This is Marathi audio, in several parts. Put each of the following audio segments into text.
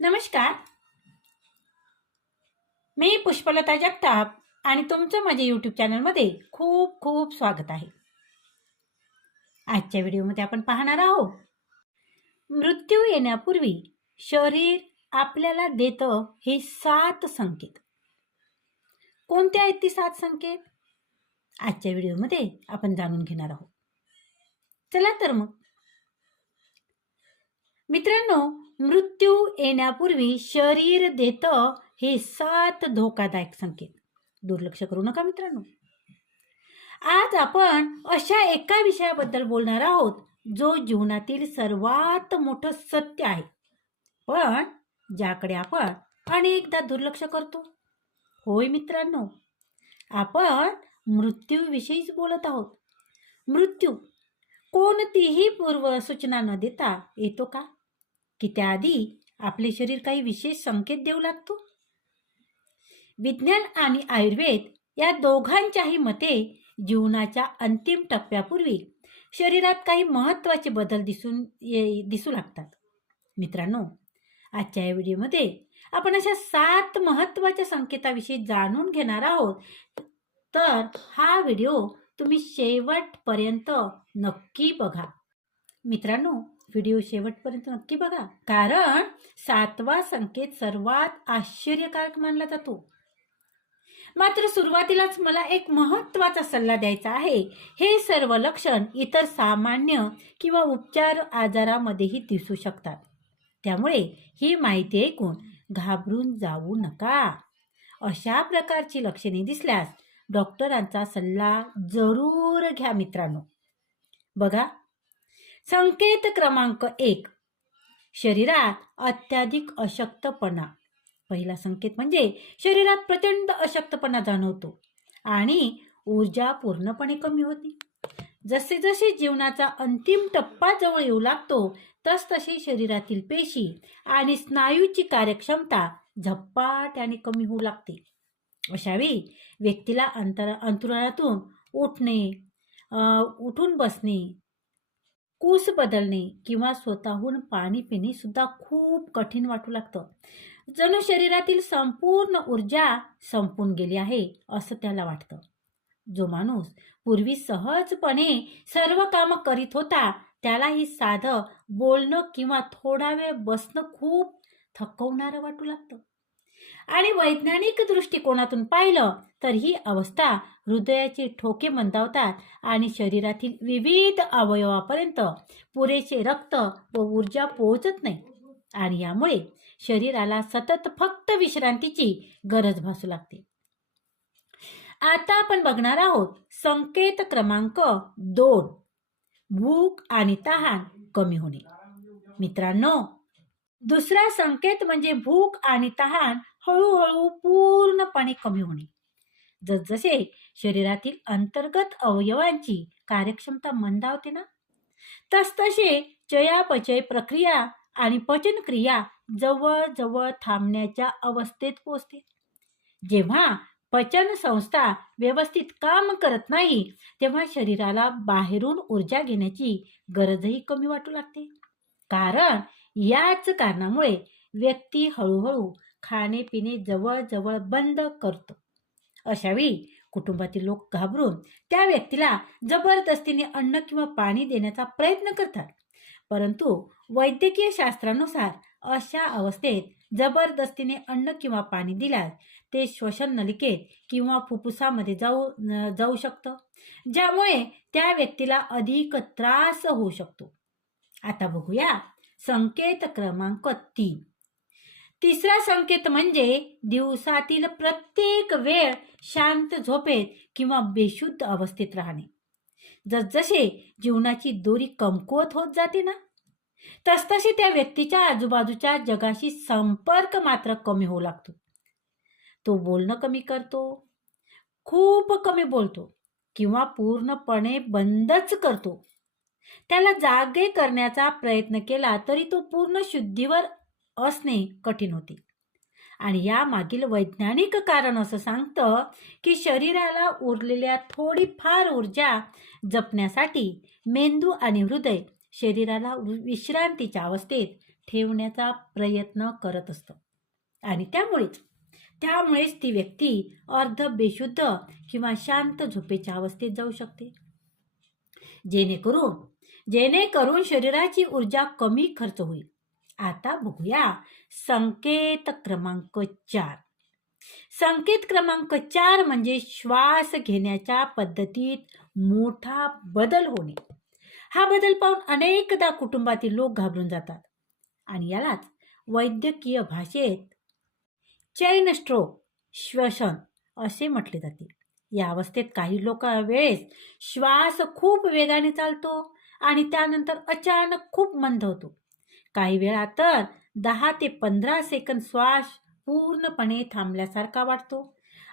नमस्कार. मी पुष्पलता जगताप आणि तुमचं माझ्या यूट्यूब चॅनलमध्ये खूप खूप स्वागत आहे. आजच्या व्हिडिओमध्ये आपण पाहणार आहोत मृत्यू येण्यापूर्वी शरीर आपल्याला देतं हे 7 संकेत. कोणते आहेत ती 7 संकेत? आजच्या व्हिडिओमध्ये आपण जाणून घेणार आहोत. चला तर मग मित्रांनो, मृत्यू येण्यापूर्वी शरीर देतं हे 7 धोकादायक संकेत. दुर्लक्ष करू नका मित्रांनो. आज आपण अशा एका विषयाबद्दल बोलणार आहोत जो जीवनातील सर्वात मोठं सत्य आहे, पण ज्याकडे आपण अनेकदा दुर्लक्ष करतो. होय मित्रांनो, आपण मृत्यूविषयीच बोलत आहोत. मृत्यू कोणतीही पूर्वसूचना न देता येतो का? की त्याआधी आपले शरीर काही विशेष संकेत देऊ लागतो? विज्ञान आणि आयुर्वेद या दोघांच्याही मते जीवनाच्या अंतिम टप्प्यापूर्वी शरीरात काही महत्त्वाचे बदल दिसू लागतात. मित्रांनो, आजच्या या व्हिडिओमध्ये आपण अशा 7 महत्त्वाच्या संकेताविषयी जाणून घेणार आहोत. तर हा व्हिडिओ तुम्ही शेवटपर्यंत नक्की बघा. मित्रांनो, व्हिडिओ शेवटपर्यंत नक्की बघा, कारण 7वा संकेत सर्वात आश्चर्यकारक मानला जातो. मात्र सुरुवातीलाच मला एक महत्त्वाचा सल्ला द्यायचा आहे. हे सर्व लक्षण इतर सामान्य किंवा उपचार आजारामध्येही दिसू शकतात. त्यामुळे ही माहिती ऐकून घाबरून जाऊ नका. अशा प्रकारची लक्षणे दिसल्यास डॉक्टरांचा सल्ला जरूर घ्या मित्रांनो. बघा, संकेत क्रमांक 1, शरीरात अत्याधिक अशक्तपणा. पहिला संकेत म्हणजे शरीरात प्रचंड अशक्तपणा जाणवतो आणि ऊर्जा पूर्णपणे कमी होते. जसे जसे जीवनाचा अंतिम टप्पा जवळ येऊ लागतो तसतशी शरीरातील पेशी आणि स्नायूची कार्यक्षमता झपाट्याने कमी होऊ लागते. अशावेळी व्यक्तीला अंतराळातून उठून बसणे, कूस बदलणे किंवा स्वतःहून पाणी पिणे सुद्धा खूप कठीण वाटू लागतं. जणू शरीरातील संपूर्ण ऊर्जा संपून गेली आहे असं त्याला वाटतं. जो माणूस पूर्वी सहजपणे सर्व कामं करीत होता त्यालाही साधं बोलणं किंवा थोडा वेळ बसणं खूप थकवणारं वाटू लागतं. आणि वैज्ञानिक दृष्टिकोनातून पाहिलं तर ही अवस्था हृदयाचे ठोके मंदावतात आणि शरीरातील विविध अवयवापर्यंत पुरेसे रक्त व ऊर्जा पोहोचत नाही आणि यामुळे शरीराला सतत फक्त विश्रांतीची गरज भासू लागते. आता आपण बघणार आहोत संकेत क्रमांक 2, भूक आणि तहान कमी होणे. मित्रांनो, दुसरा संकेत म्हणजे भूक आणि तहान हळूहळू पूर्णपणे कमी होणे. जसजसे शरीरातील अंतर्गत अवयवांची कार्यक्षमता मंदावते ना, तसतसे चयापचय प्रक्रिया आणि पचनक्रिया जवळजवळ थांबण्याच्या अवस्थेत पोहोचते. जेव्हा पचन संस्था व्यवस्थित काम करत नाही तेव्हा शरीराला बाहेरून ऊर्जा घेण्याची गरजही कमी वाटू लागते. कारण याच कारणामुळे व्यक्ती हळूहळू खाणे पिणे जवळजवळ बंद करतो. अशावेळी कुटुंबातील लोक घाबरून त्या व्यक्तीला जबरदस्तीने अन्न किंवा पाणी देण्याचा प्रयत्न करतात. परंतु वैद्यकीय शास्त्रानुसार अशा अवस्थेत जबरदस्तीने अन्न किंवा पाणी दिल्यास ते श्वसन नलिकेत किंवा फुफ्फुसामध्ये जाऊ शकतं, ज्यामुळे त्या व्यक्तीला अधिक त्रास होऊ शकतो. आता बघूया संकेत क्रमांक 3. तिसरा संकेत म्हणजे दिवसातील प्रत्येक वेळ शांत झोपेत किंवा बेशुद्ध अवस्थेत राहणे. जसजसे जीवनाची दोरी कमकुवत होत जाते ना, तसतसे त्या व्यक्तीच्या आजूबाजूच्या जगाशी संपर्क मात्र कमी होऊ लागतो. तो बोलणं कमी करतो, खूप कमी बोलतो किंवा पूर्णपणे बंदच करतो. त्याला जागे करण्याचा प्रयत्न केला तरी तो पूर्ण शुद्धीवर असणे कठीण होते. आणि या मागील वैज्ञानिक कारण असं सांगतं की शरीराला उरलेल्या थोडीफार ऊर्जा जपण्यासाठी मेंदू आणि हृदय शरीराला विश्रांतीच्या अवस्थेत ठेवण्याचा प्रयत्न करत असतं. आणि त्यामुळेच ती व्यक्ती अर्ध बेशुद्ध किंवा शांत झोपेच्या अवस्थेत जाऊ शकते. जेणेकरून शरीराची ऊर्जा कमी खर्च होईल. आता बघूया संकेत क्रमांक 4. संकेत क्रमांक 4 म्हणजे श्वास घेण्याच्या पद्धतीत मोठा बदल होणे. हा बदल पाहून अनेकदा कुटुंबातील लोक घाबरून जातात आणि यालाच वैद्यकीय भाषेत चैन स्ट्रोक श्वसन असे म्हटले जाते. या अवस्थेत काही वेळेस श्वास खूप वेगाने चालतो आणि त्यानंतर अचानक खूप मंद होतो. काही वेळा तर 10 ते 15 सेकंद श्वास पूर्णपणे थांबल्यासारखा वाटतो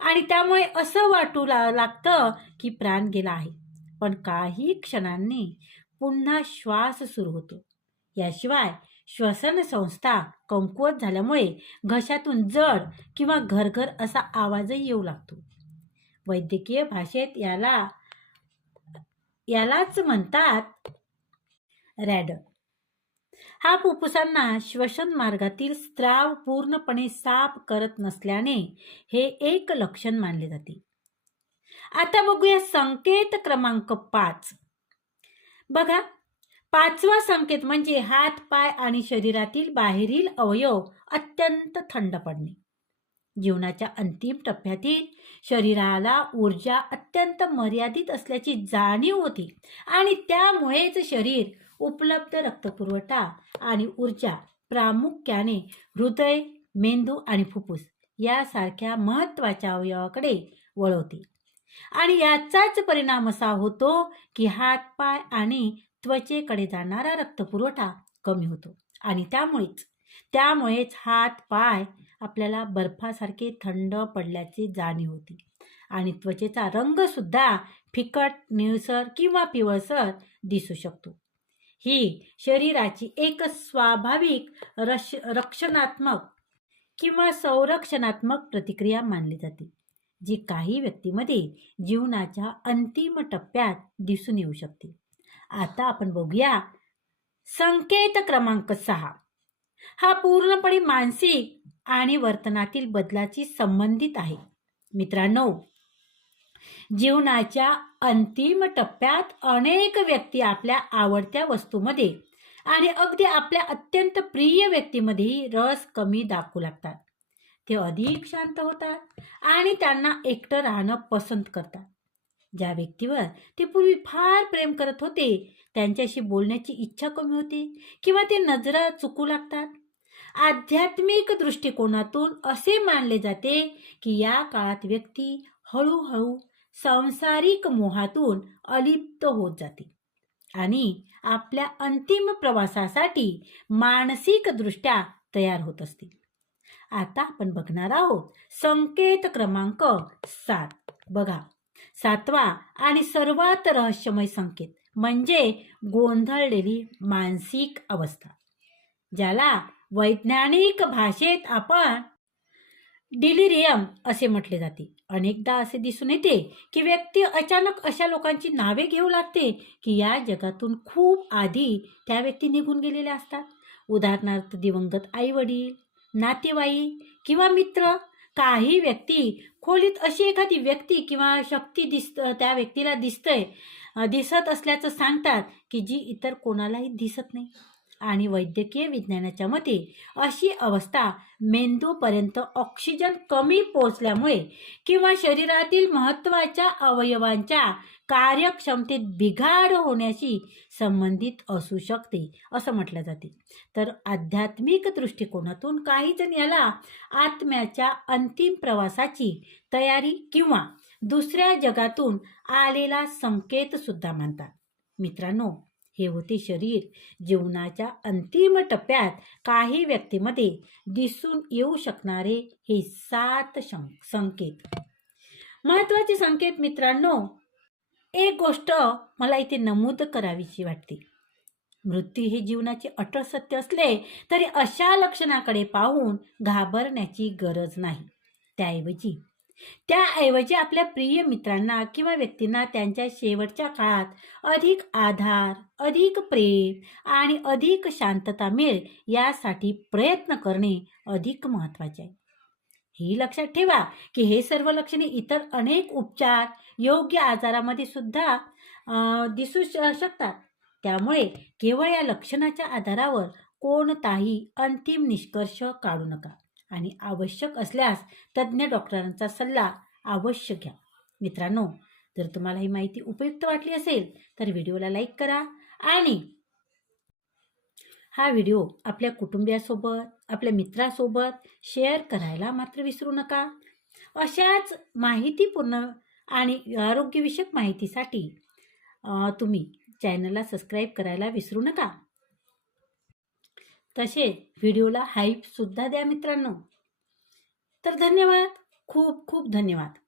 आणि त्यामुळे असं वाटू लागतं की प्राण गेला आहे. पण काही क्षणांनी पुन्हा श्वास सुरू होतो. याशिवाय श्वसन संस्था कमकुवत झाल्यामुळे घशातून जड किंवा घरघर असा आवाजही येऊ लागतो. वैद्यकीय भाषेत यालाच म्हणतात रॅडर. हा फुफ्फुसांना श्वसन मार्गातील स्त्राव पूर्णपणे साफ करत नसल्याने हे एक लक्षण मानले जाते. आता बघूया संकेत क्रमांक 5. बघा, 5वा संकेत म्हणजे हात, पाय आणि शरीरातील बाहेरील अवयव अत्यंत थंड पडणे. जीवनाच्या अंतिम टप्प्यातील शरीराला ऊर्जा अत्यंत मर्यादित असल्याची जाणीव होती आणि त्यामुळेच शरीर उपलब्ध रक्तपुरवठा आणि ऊर्जा प्रामुख्याने हृदय, मेंदू आणि फुफ्फुस यासारख्या महत्त्वाच्या अवयवाकडे वळवते. आणि याचाच परिणाम असा होतो की हातपाय आणि त्वचेकडे जाणारा रक्तपुरवठा कमी होतो आणि त्यामुळेच हात पाय आपल्याला बर्फासारखे थंड पडल्याची जाणीव होते आणि त्वचेचा रंग सुद्धा फिकट, निळसर किंवा पिवळसर दिसू शकतो. ही शरीराची एक स्वाभाविक रक्षणात्मक किंवा संरक्षणात्मक प्रतिक्रिया मानली जाते, जी काही व्यक्तीमध्ये जीवनाच्या अंतिम टप्प्यात दिसून येऊ शकते. आता आपण बघूया संकेत क्रमांक 6. हा पूर्णपणे मानसिक आणि वर्तनातील बदलाची संबंधित आहे. मित्रांनो, जीवनाच्या अंतिम टप्प्यात अनेक व्यक्ती आपल्या आवडत्या वस्तूमध्ये आणि अगदी आपल्या अत्यंत प्रिय व्यक्तीमध्येही रस कमी दाखवू लागतात. ते अधिक शांत होतात आणि त्यांना एकटं राहणं पसंत करतात. ज्या व्यक्तीवर ते पूर्वी फार प्रेम करत होते त्यांच्याशी बोलण्याची इच्छा कमी होते किंवा ते नजरा चुकू लागतात. आध्यात्मिक दृष्टिकोनातून असे मानले जाते की या काळात व्यक्ती हळूहळू सांसारिक मोहातून अलिप्त होत जाते आणि आपल्या अंतिम प्रवासासाठी मानसिकदृष्ट्या तयार होत असते. आता आपण बघणार आहोत संकेत क्रमांक 7. बघा, 7वा आणि सर्वात रहस्यमय संकेत म्हणजे गोंधळलेली मानसिक अवस्था, ज्याला वैज्ञानिक भाषेत आपण डिलिरियम असे म्हटले जाते. अनेकदा असे दिसून येते की व्यक्ती अचानक अशा लोकांची नावे घेऊ लागते की या जगातून खूप आधी त्या व्यक्ती निघून गेलेल्या असतात. उदाहरणार्थ दिवंगत आई-वडील, नातेवाईक किंवा मित्र. काही व्यक्ती खोलीत अशी एखादी व्यक्ती किंवा शक्ती त्या व्यक्तीला दिसत असल्याचं सांगतात की जी इतर कोणालाही दिसत नाही. आणि वैद्यकीय विज्ञानाच्या मते अशी अवस्था मेंदूपर्यंत ऑक्सिजन कमी पोहोचल्यामुळे किंवा शरीरातील महत्त्वाच्या अवयवांच्या कार्यक्षमतेत बिघाड होण्याशी संबंधित असू शकते असं म्हटलं जाते. तर आध्यात्मिक दृष्टिकोनातून काही जण याला आत्म्याच्या अंतिम प्रवासाची तयारी किंवा दुसऱ्या जगातून आलेला संकेत सुद्धा मानतात. मित्रांनो, हे होते शरीर जीवनाच्या अंतिम टप्प्यात काही व्यक्तीमध्ये दिसून येऊ शकणारे हे 7 संकेत. महत्त्वाचे संकेत. मित्रांनो, एक गोष्ट मला इथे नमूद करावीशी वाटते. मृत्यू हे जीवनाचे अटळ सत्य असले तरी अशा लक्षणाकडे पाहून घाबरण्याची गरज नाही. त्याऐवजी त्याऐवजी आपल्या प्रिय मित्रांना किंवा व्यक्तींना त्यांच्या शेवटच्या काळात अधिक आधार, अधिक प्रेम आणि अधिक शांतता मिळेल यासाठी प्रयत्न करणे अधिक महत्त्वाचे आहे. ही लक्षात ठेवा की हे सर्व लक्षणे इतर अनेक उपचार, योग्य आजारामध्ये सुद्धा दिसू शकतात. त्यामुळे केवळ या लक्षणाच्या आधारावर कोणताही अंतिम निष्कर्ष काढू नका आणि आवश्यक असल्यास तज्ज्ञ डॉक्टरांचा सल्ला अवश्य घ्या. मित्रांनो, जर तुम्हाला ही माहिती उपयुक्त वाटली असेल तर व्हिडिओला लाईक करा आणि हा व्हिडिओ आपल्या कुटुंबियासोबत, आपल्या मित्रासोबत शेअर करायला मात्र विसरू नका. अशाच माहितीपूर्ण आणि आरोग्यविषयक माहितीसाठी तुम्ही चॅनलला सबस्क्राईब करायला विसरू नका. तसेच व्हिडिओला हाईपसुद्धा द्या मित्रांनो. तर धन्यवाद. खूप खूप धन्यवाद.